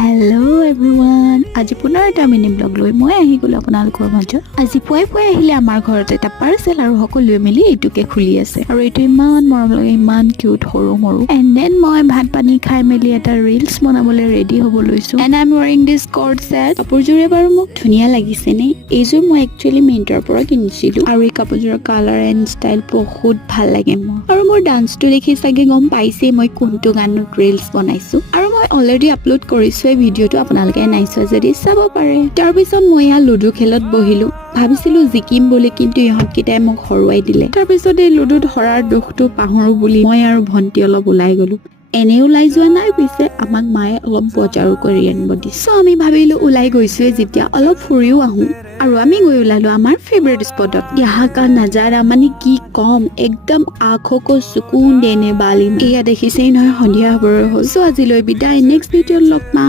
Hello everyone, আজি পুনৰ এটা মিনি ব্লগ লৈ মই আহি গলো আপোনালোকৰ মাজত। আজি পুৱাই আহিলে আমাৰ ঘৰত এটা পাৰ্চেল আৰু সকলোৱে মিলি এইটোকে খুলি আছে আৰু এইটো ইমান মৰম লাগে, ইমান কিউট সৰু মৰু। এণ্ড দেন মই ভাত পানী খাই মেলি এটা ৰিলছ বনাবলৈ ৰেডি হ'ব লৈছো। And I am wearing this coord set. কাপোৰযোৰে বাৰু মোক ধুনীয়া লাগিছে নে? এইযোৰ মই একচুৱেলি মিন্ট্ৰাৰ পৰা কিনিছিলো আৰু এই কাপোৰযোৰৰ কালাৰ এণ্ড ষ্টাইল বহুত ভাল লাগে মোৰ। আৰু মোৰ ডান্সটো দেখি চাগে গম পাইছে মই কোনটো গানত ৰিলছ বনাইছো। আৰু মই অলৰেডি আপলোড কৰিছো এই ভিডিঅ'টো, আপোনালোকে নাই চোৱা যদি চাব পাৰে। তাৰপিছত মই ইয়াত লুডু খেলত বহিলো। ভাবিছিলো জিকিম বুলি, কিন্তু ইহঁতকেইটাই মোক হৰুৱাই দিলে। তাৰপিছত এই লুডুত হৰাৰ দুখটো পাহৰো বুলি মই আৰু ভন্টি অলপ ওলাই গলো। এনে ওলাই যোৱা নাই, পিছে আমাক মায়ে অলপ বজাৰো কৰি আনিব দিছে। আমি ভাবিলো ওলাই গৈছোৱে যেতিয়া অলপ ফুৰিও আহো, আৰু আমি গৈ ওলালো আমাৰ ফেভৰেট স্পটত। यहाँ का नजारा মানে কি কম, একদম আঁখো কো সুকুন দেনে বালি। এয়া দেখিছেই নহয় সন্ধিয়া হ'বৰ হ'ল। আজিলৈ বিদায়, নেক্সট ভিডিঅ'ত লগ পাম।